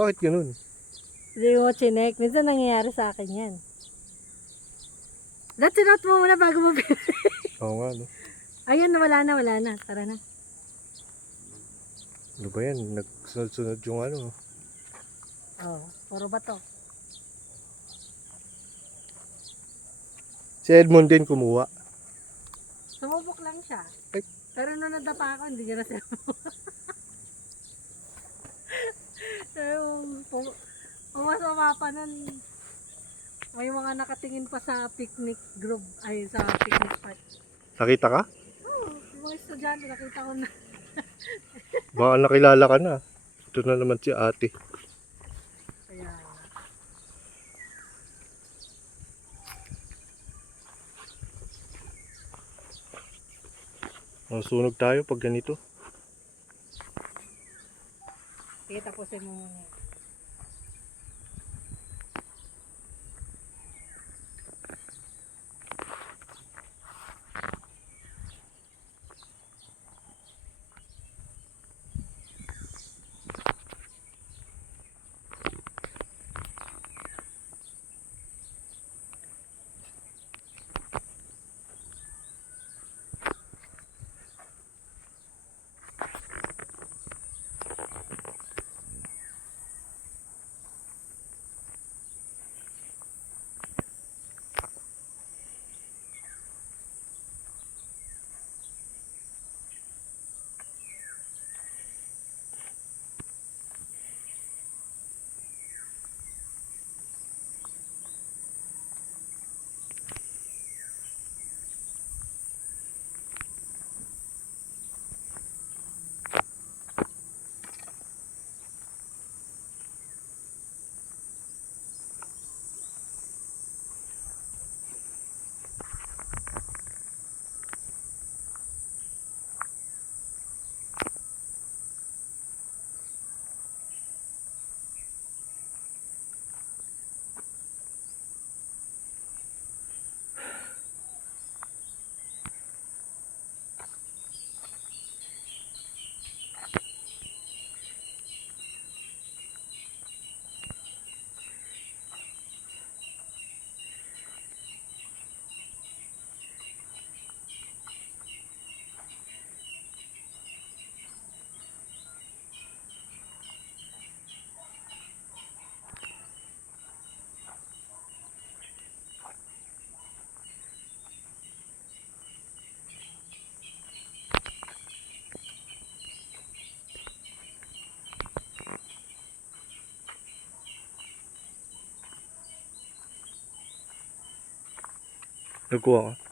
Bakit ganun? Hindi mo chinek. Minsan nangyayari sa akin yan. Sinot mo muna bago mo Oo nga, no? Ayan, wala na. Tara na. Ano ba yan? Nagsunod-sunod yung ano. Oh, puro bato. Si Edmond din kumuha. Sumubok lang siya. Ay. Pero nung nadapa ako, hindi niya na siya. Pumasama pa nun. May mga nakatingin pa sa picnic group. Ay, sa picnic park. Nakita ka? Oo, yung mga estudyante, nakita ko na. Baka nakilala ka na. Ito na naman si ate. Kaya, Masunog tayo pag ganito. sige, tapusin mo muna. Nagkuha ka.